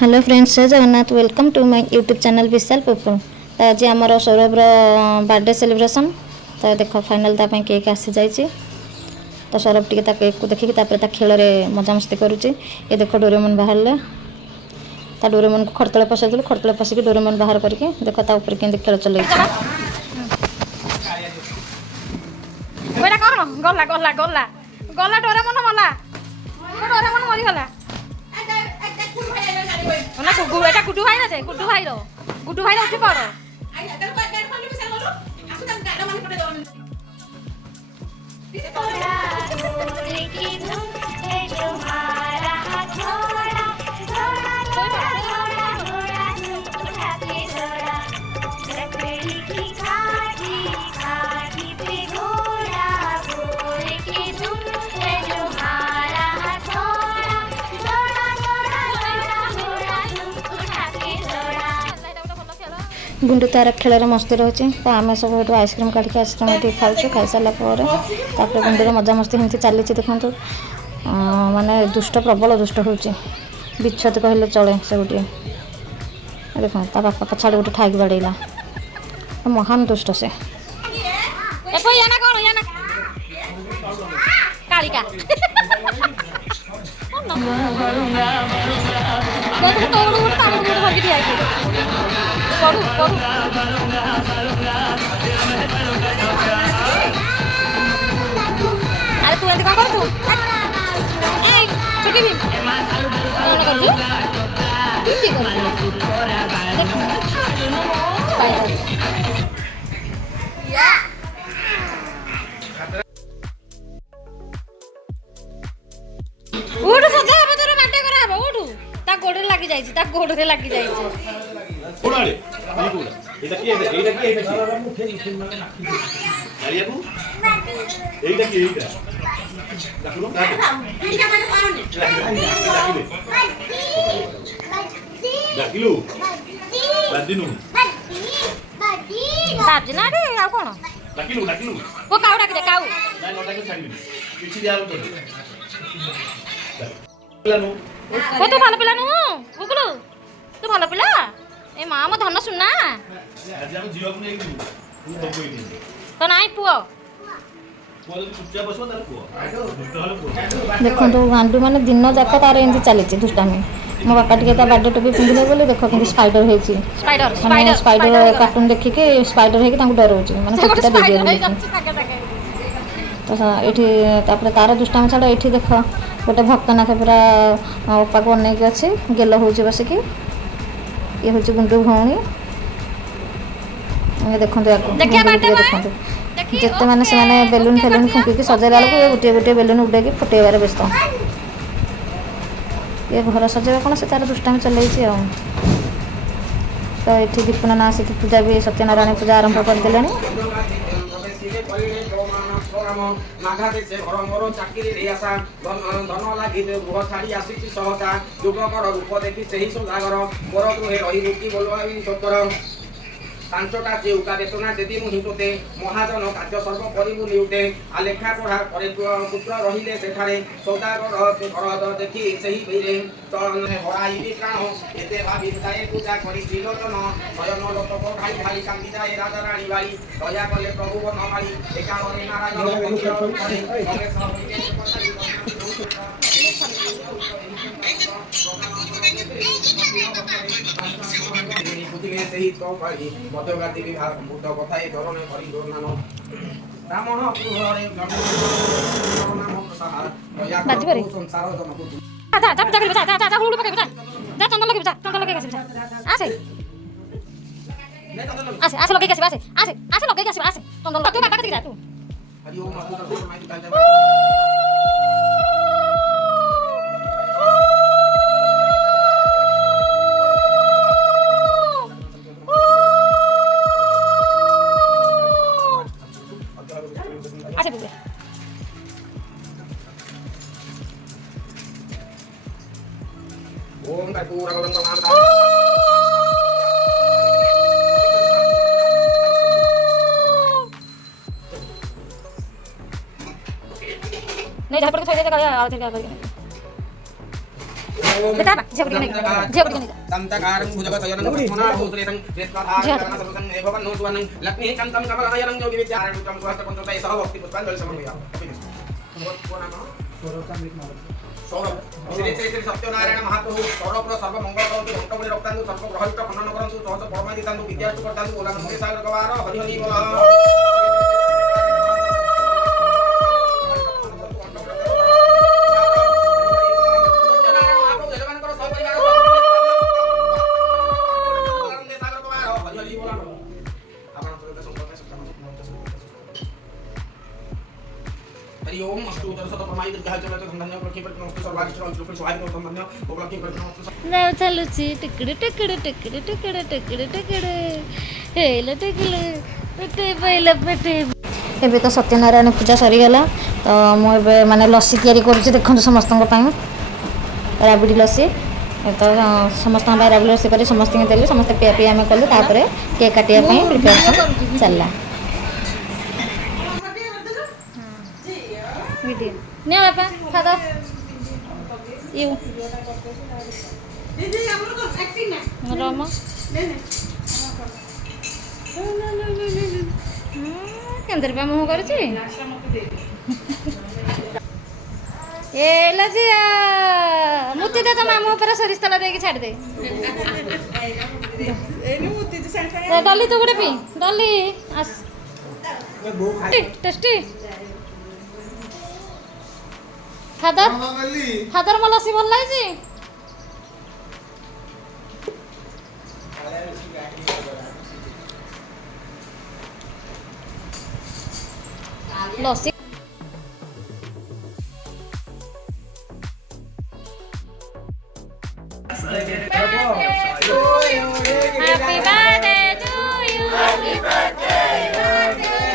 Hello friends, जय Jagannath. Welcome to my YouTube channel Vishal Pupul. तो आज आमर सौरभ बर्थडे सेलिब्रेशन। तो देख फाइनल ताप केक आसी जाइए। तो सौरभ टी केक को देखिए खेल में मजामस्ती करुच्ची। ये देख डोरेमन बाहर डोरेमन को खड़तले पसैदेलु। खड़तले पशिक डोरेमन बाहर करके देख के खेल चल गुड्डू भाई ना गुड्डू भाई उठी पड़ गुंडू तार खेल मस्ती रोचे। तो आम सब आइसक्रीम काढ़ आइसक्रीम ये खाऊ खाई सारापर गुंडूर मजामस्ती हिंदी चली देखु। माने दुष्ट प्रबल दुष्ट हो बिच्छत कहले चले से गोटे देख बापा पछाड़ गोटे ठाई बाड़ेला। महान दुष्ट से अरे तू एंती कौन करू छुट्टी भी उठ सजा हम तोर बाटे करा हम उठ ता गोडरे लागी जाईची ता गोडरे लागी जाईची कोणाले मी कोण एटा की आलिया को एटा की दाखलो दाखलो बादिनु बाजना रे आ कोन दाखलो वो काउ डाक दे काउ ना नोटा को छाडी किछि दिया तो पिलानु वो तो भालो पिला नु बुकुलु तू भालो पिला ए मां म धन सुना आज हम जीवा को नहीं तू तो कोई नहीं तो नाई पुओ देखो गांडू माने दिन जाक तार एमती चली दुष्टामी। मो बापा टे बर्थडे टोपी पिंधे बोले देख कि स्पाइडर होती स्पाइडर कार्टून देखिके स्पाइडर होगी डराऊँ मैंने तो ये तार दुष्टामी छाड़ ये देख गोटे भक्तनाथ पूरा उपा को अनेक अच्छे गेल हो बसिक ये हूँ गुंडू भौणी देखो देखो जिते मैंने से बेलून फेलून फुंकिकी सजेला बेलू गोटे गोटे बेलून उड़ेकी फुटेबार व्यस्त ये घर सजेबा कौन से तार दुष्टामी चलती तो ये दीपना आसिक पूजा भी सत्यनारायण पूजा आरंभ करदे। पांचटा जेउका वेतना देदी मुहितोते महाजन कार्य सर्व करिबु निउते आ लेखा पढ़ा करे पुत्र रहिले सेठारे सौदागर घर देखि सही भइले तन हराई भी प्राण एते भाबी ताए पूजा करी त्रिलोचन स्वयं लोक को खाई खाई कांदी जाए राजा रानी बाई दया कले प्रभु को नमारी एकावने नारायण मंदिर करे कमे सब बुझिले सही तो पाई मध्यगाती विभाग बुद्ध कथाए धरणे करी दोनानो ब्राह्मण गृहरे नाम प्रसाद दया कर संसार जन जा जा जा जा जा जा हुडू पके जा जा चंदन लगे जा आसे आसे लगे कैसे आसे लगे कैसे आसे चंदन तू बाबा के जा तू हरि ओम अस्तु माई ओम काय पूरा गलन का नाम नहीं जहाँ पर थोड़ी देर का आते क्या करेंगे बेटा झेप के नहीं तंतकारं भुजगतयनं पद्मनाभूषणं श्रेष्ठधारणं सर्वसं एवं सुवर्णं लक्ष्मी कान्तं कमलनयनं योगी विद्यारणं सहस्रपञ्चतै सह भक्ति पुष्पाञ्जलि समर्पयामि सौरभ श्री श्री श्री सत्यनारायण महाप्रभु सौरभ सर्व मंगल करंतु भक्तबली रक्तांतु सर्व ग्रहित खंडन करंतु सहस परमा दितांतु विद्यार्थी करतांतु ओला मंगे सागर गवार हरि हरि बोल सत्यनारायण महाप्रभु एलवानकर सब परिवार मंगे सागर गवार हरि हरि बोल आपण तो संकल्प सत्ता हरि ओम अस्तु दर्शत प्रमाई दीर्घ चलत धन्य प्रति नमस्ते सर्वाधिष्ठ अंशुल स्वागत और धन्य गोलकी प्रति नमस्ते नाव चालूची टिकड़े टिकड़े टिकड़े टिकड़े टिकड़े टिकड़े हेला टिकले पेटे बैला पेटे ଏବେ ତ ସତ୍ୟନାରାୟଣ ପୂଜା ସରିଗଲା ତ ମୁଁ ଏବେ ମାନେ ଲସି ତିଆରି କରୁଛି ଦେଖନ୍ତୁ ସମସ୍ତଙ୍କ ପାଇଁ ରାବିଡ଼ି ଲସି ତ ସମସ୍ତଙ୍କ ପାଇଁ ରାବିଡ଼ି ଲସି କରି ସମସ୍ତଙ୍କୁ ଦେଲି ସମସ୍ତେ ପିଆ ପିଆ ଆମେ କଲୁ ତାପରେ କେକ୍ କାଟିବା ପାଇଁ ପ୍ରିପାରେସନ୍ ଚାଲିଲା ने बापा खादा यू रम केंद्र पे मुँह कर मुती दे तो मामू पर सरिष तला दे छाड़ दे डली तो गोटे पी डली आस टेस्टी फादर फादर मला सी भल लागी लसी happy birthday to you happy birthday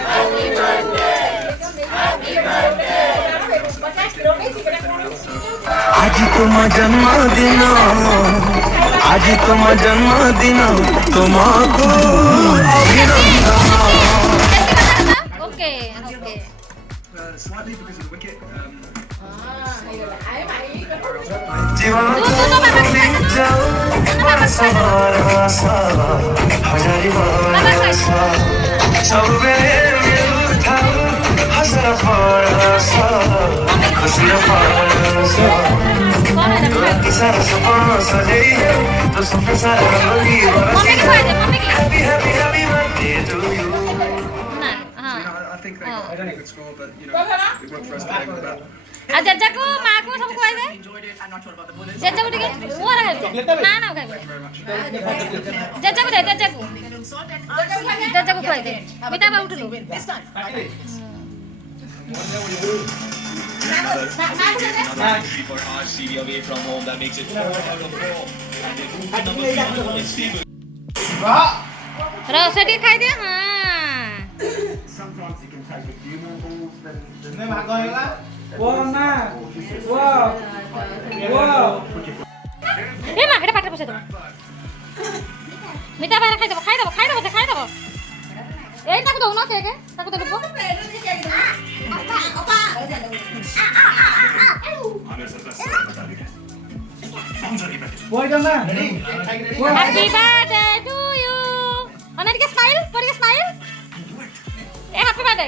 happy birthday happy birthday आज तुम जन्मदिन तुमको अभिनंदन ओके ओके जीवन हजारी सब सारा सपना सजई है तो सपना सारा रंगी मम्मी की बात है मम्मी की happy happy happy birthday to you ना हां I think they got, I don't know if it's score, but you know, it worked for us today with that. जज्जा को मां को सब खुआई दे जज्जा को ठीक है वो रहे ना ना खाए जज्जा को दे जज्जा को खुआई दे बेटा बा उठ लो For our CD away from home that makes it 4 out of 4. And they move to number 3 is Steve. रौसटी खाई दे हां sometimes you can take a few more balls than ने भाग गएला ए मा हेडा पाटे बसे दो मिठा बारे खाई दो ए ताको दो ना केके ताको दे दो हैप्पी बर्थडे टू यू अनर के स्माइल पर के स्माइल ए हैप्पी बर्थडे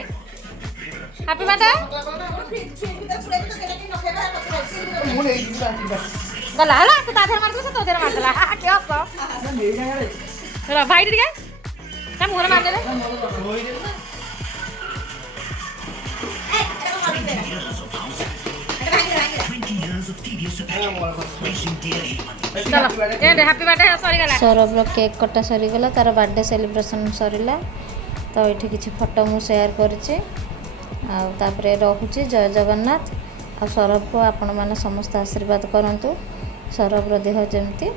गला हला तो ताधर मार दो तो तेरा मार दला क्या आपका चलो भाई ठीक है क्या मुंह मार दे हैप्पी बर्थडे सॉरी गला सौरभर केक कटा सरीगला तार बर्थडे सेलिब्रेशन सरिला तो ये किसी फोटो मु शेयर करुच्ची आउे रोचे जय जगन्नाथ आ सौरभ को आपण मैंने समस्त आशीर्वाद करंतु सौरभर देह जमती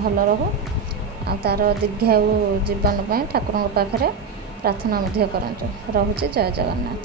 भल रहू आ तार दीर्घायु जीवन ठाकुर पाखे प्रार्थना करंतु रोचे जय जगन्नाथ।